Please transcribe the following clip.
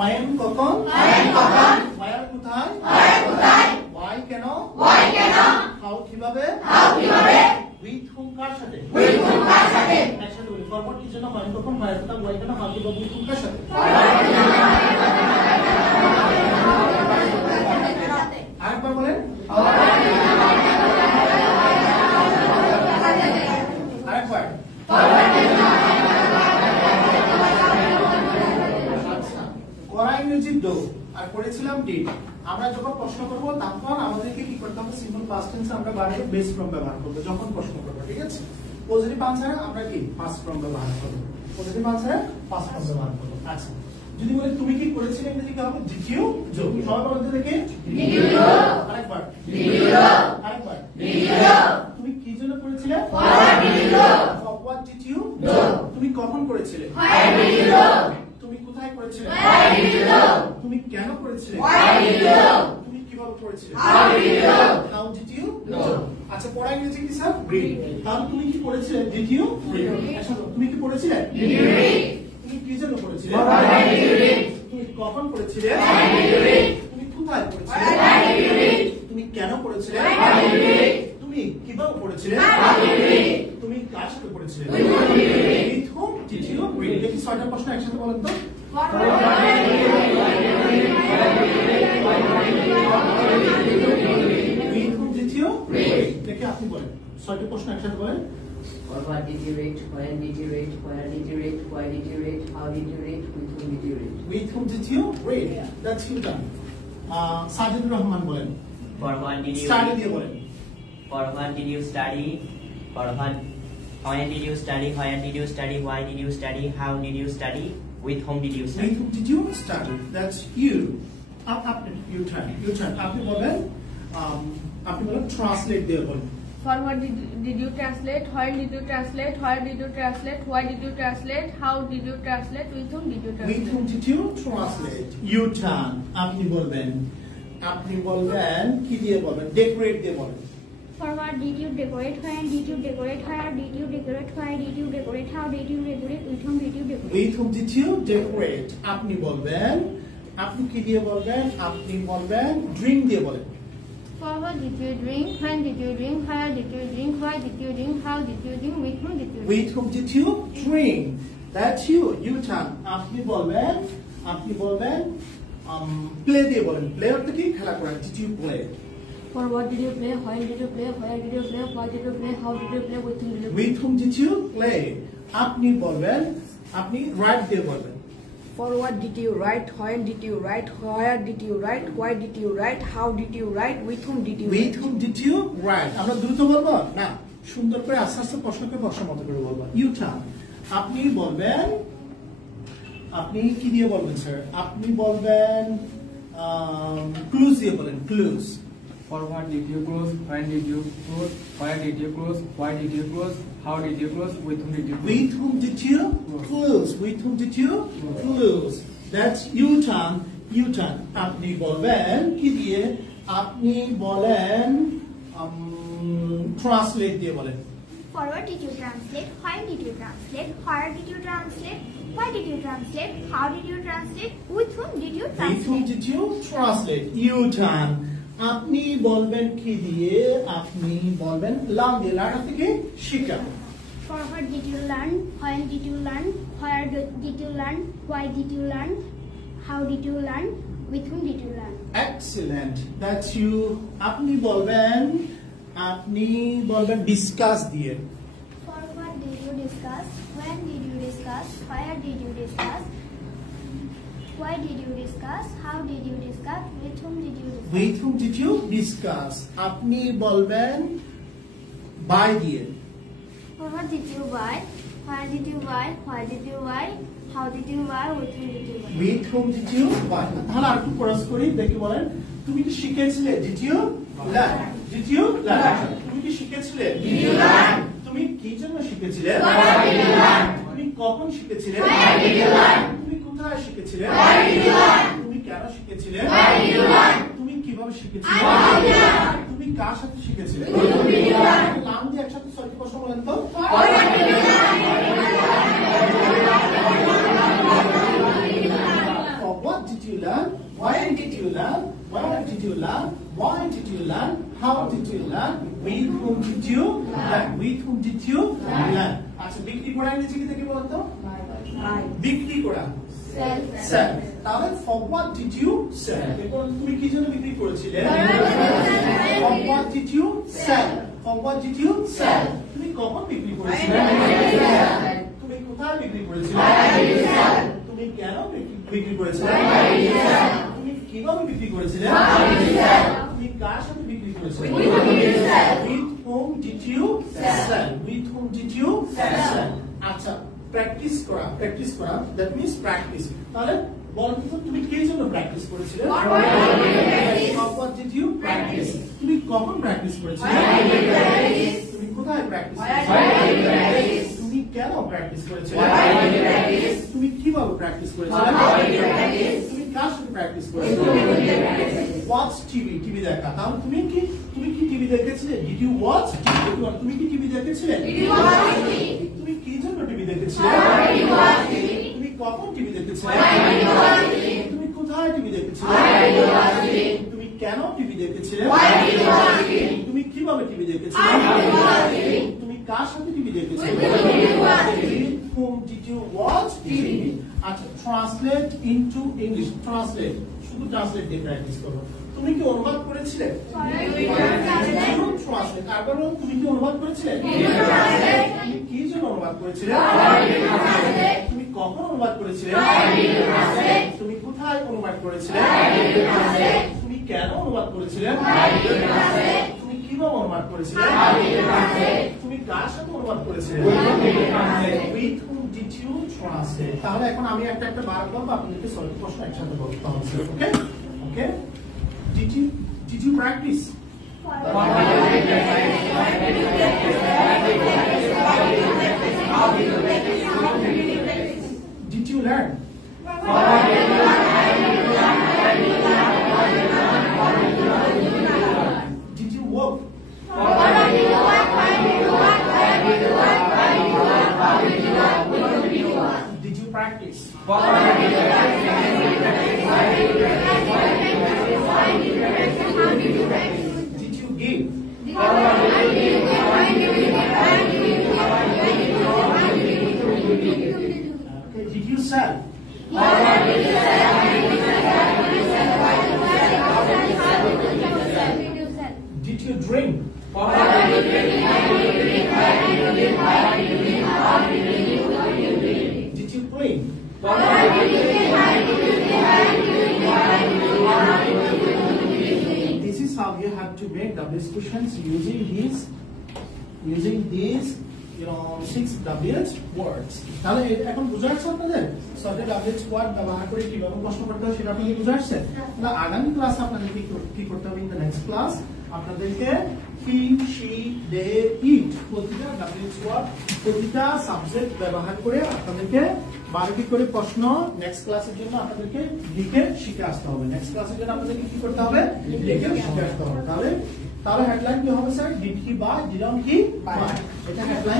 when কখন, where কোথায়, why কেন, how কিভাবে, with whom কার সাথে, একসাথে বলি ফরওয়ার্ড কি জন্য, when কখন, where কোথায়, why কেন, how কিভাবে, with whom কার সাথে, আরেকবার বলেন, আরেকবার, আচ্ছা করা ইংরেজি ডো আর করেছিলাম ডিড। আমরা যখন প্রশ্ন করব তখন আমাদেরকে কি করতে হবে, সিম্পল পাস্ট টেন্সে আমরা বারে বেস ফর্ম ব্যবহার করব যখন প্রশ্ন করব, ঠিক আছে। পজিটিভ আনসারে আমরা কি পাস্ট ফর্ম ব্যবহার করব, পজিটিভ আনসারে পাস্ট ফর্ম ব্যবহার করব। আচ্ছা যদি বলি তুমি কি করেছিলে, ইংরেজি কি হবে, ডিড ইউ ডু। সবাই বলতে দেখে ডিড ইউ ডু, আরেকবার ডিড ইউ ডু, আরেকবার ডিড ইউ ডু। তুমি কি জন্য করেছিলে, what did you do, what did you do. তুমি কখন করেছিলে, হোয়াট ডিড ইউ ডু। তুমি কোথায় করেছিলে, হোয়াট ডিড ইউ ডু। তুমি কেন করেছিলে, হোয়াট ডিড ইউ ডু। তুমি কিভাবে করেছিলে, how did you do, how did you do. আচ্ছা পড়া ইংরেজি কি স্যার, রিড। তাহলে তুমি কি করেছিলে, ডিড ইউ রিড। আচ্ছা তুমি কি করেছিলে, ডিড ইউ রিড। তুমি কি জন্য করেছিলে, হোয়াট ডিড ইউ রিড। তুমি কখন করেছিলে, হোয়াট ডিড ইউ রিড। তুমি কোথায় করেছিলে, হোয়াট ডিড ইউ রিড। তুমি কেন করেছিলে, হোয়াট ডিড ইউ রিড। তুমি কিভাবে করেছিলে, হোয়াট ডিড ইউ রিড। তুমি কার সাথে করেছিলে, with whom did you read। দেখি ছয়টা প্রশ্ন একসাথে বলেন তো, with whom did you read। দেখি আপনি বলেন, ছয়টা প্রশ্ন একসাথে বলেন। What did you read? When did you read? Where did you read? Why did you read? How did you read? With whom did you read? With whom did you read? That's you done. Sajidur Rahman বলেন, For what did you study দিয়ে বলেন। For what did you study? For what? When did you study? Where did you study? Why did you study? How did you study? With whom did you study? With whom did you study? That's you. Up, you turn. আপনি বলেন, translate দিয়ে বলেন। For what did you translate? When did you translate? Where did you translate? Why did you translate? How did you translate? With whom did you translate? With whom did you translate? You turn. আপনি বলবেন কি দিয়ে বলবেন, decorate দিয়ে বলেন। For what did you decorate? When did you decorate? Where did you decorate? Why did you decorate? How did you decorate? With whom did you decorate? With whom did you decorate? আপনি বলবেন, আপনি কি দিয়ে বলবেন, আপনি বলবেন drink দিয়ে বলেন। For what did you drink? When did you drink? Where did you drink? Why did you drink? How did you drink? With whom did you drink? With whom did you drink? That's you. You turn. আপনি বলবেন play দিয়ে বলেন। Play অর্থ কি, খেলা করা। Did you play? For what did you play? When did you play? Where did you play? Why did you play? How did you play? With whom did you play? With whom did you play? আপনি বলবেন, আপনি right দিয়ে বলবেন। For what did you write? When did you write? Where did you write? Why did you write? How did you write? With whom did you write? With whom did you write? আমরা দ্রুত বলবো না, সুন্দর করে আস্তে আস্তে প্রশ্নকে প্রশ্ন মতো করে বলবো। You turn. আপনি বলবেন, আপনি কি দিয়ে বলবেন স্যার, আপনি বলবেন ক্লুজ দিয়ে বলেন, clues. For what did you close? When did you close? Where did you close? Why did you close? How did you close? With whom did you close? With whom did you close? With whom did you close? That's you turn. You turn. আপনি বলবেন কি দিয়ে, আপনি বলেন translate দিয়ে বলেন। For what did you translate? When did you translate? Where did you translate? Why did you translate? How did you translate? With whom did you With whom translate? did you translate? You turn. আপনি বলবেন কি দিয়ে, আপনি বলবেন learn দিয়ে। Learn থেকে শিখা। For what did you learn? When did you learn? Where did you learn? Why did you learn? How did you learn? With whom did you learn? Excellent. That's you. আপনি বলবেন discuss দিয়ে। For what did you discuss? When did you discuss? Where did you discuss? Why did you discuss? How did you discuss? With whom did you discuss? With whom did you discuss? আপনি বলবেন by দিয়ে। For what did you buy? Where did you buy? Why did you buy? How did you buy? With whom did you buy? With whom did you buy? তাহলে আর একটু course করি, দেখি বলেন তুমি কি শিখেছিলে? Did you learn? Did you learn? তুমি কি শিখেছিলে? Did you learn? তুমি কি জন্য শিখেছিলে? Why did you learn? তুমি কখন শিখেছিলে? Why did you learn? তুমি কোথায় শিখেছিলে? Why did you learn? তুমি কেন শিখেছিলে? Why did you learn? তুমি কিভাবে শিখেছিলে? Why did you learn? তুমি কার সাথে শিখেছিলে? Who did you learn? নাম দিয়ে একসাথে ছয়টি প্রশ্ন বলেন তো। Why did you learn? For what did learn? Where did you learn? Where did you learn? Why did you learn? How did you learn? With whom did you learn? With whom did you learn? আচ্ছা বিক্রি করা ইংরেজি কি থেকে বলতো? বিক্রি করা sell. তাহলে for what did you sell? এখন তুমি কি জন্য বিক্রি করেছিলে? For what did you sell? For what did you sell? তুমি কখন বিক্রি করেছিলে? তুমি কোথায় বিক্রি করেছিলে? তুমি কেন বিক্রি করেছিলে? তুমি কিভাবে বিক্রি করেছিলে? তুমি কার সাথে বিক্রি করেছিলে? With whom did you sell? With whom did you sell? আচ্ছা প্র্যাকটিস করা দ্যাট মিন্স প্র্যাকটিস। তাহলে বলতো তুমি কি জন্য প্র্যাকটিস করেছিলে? What did you practice? তুমি কখন প্র্যাকটিস করেছিলে? তুমি কোথায় প্র্যাকটিস করেছিলে? তুমি কেন প্র্যাকটিস করেছিলে? তুমি কিভাবে প্র্যাকটিস করেছিলে? তুমি কার সাথে প্র্যাকটিস করেছিলে? ওয়াচ টিভি দেখা। তাহলে তুমি কি টিভি দেখেছিলে? Did you watch TV? তুমি কি টিভি দেখেছিলে? তুমি কি জন্য টিভি দেখেছিলে? তুমি কখন টিভি দেখেছিলে? তুমি কোথায় টিভি দেখেছিলে? তুমি কেন টিভি দেখেছিলে? তুমি কিভাবে টিভি দেখেছিলে? তুমি কার সাথে টিভি দেখেছিলে? With whom did you watch TV? আচ্ছা ট্রান্সলেট ইনটু ইংলিশ। ট্রান্সলেট শুধু ট্রান্সলেট দিয়ে প্র্যাকটিস করো। তুমি কি অনুবাদ করেছিলে? ট্রান্সলেট আবার তুমি কি অনুবাদ করেছিলে? তুমি কি জন্য অনুবাদ করেছিলে? তুমি কখন অনুবাদ করেছিলে? তুমি কোথায় অনুবাদ করেছিলে? তুমি কেন অনুবাদ করেছিলে? তুমি কিভাবে অনুবাদ করেছিলে? তুমি কার সাথে অনুবাদ করেছিলে? With whom did you translate? তাহলে এখন আমি একটা বার বলবো, আপনাদেরকে সলভ প্রশ্ন একসাথে বলতে হবে। ওকে ওকে Did you practice? Did you learn? Did you work? Did you practice? Did you give? Okay, did you sell? Did you drink? Did you play? This is how you have to make WH questions using these 6 WH words. তাহলে এখন বুঝা যাচ্ছে আপনাদের 6টা WH word ব্যবহার করে কিভাবে প্রশ্ন করতে হয় সেটা আপনাদের বুঝা যাচ্ছে। না আগামী ক্লাস আপনাদের কি করতে হবে? ইন দ্য নেক্সট ক্লাস আপনাদেরকে he she they it প্রতিটা WH ওয়ার্ড প্রতিটা সাবজেক্ট ব্যবহার করে আপনাদেরকে 12টি করে প্রশ্ন নেক্সট ক্লাসের জন্য আপনাদেরকে লিখে শিখে আসতে হবে। নেক্সট ক্লাসের জন্য আপনাদেরকে কি করতে হবে? লিখে শিখে আসতে হবে। তাহলে হেডলাইন কি হবে sir? Did he buy, didn't he buy, এটা হেডলাইন।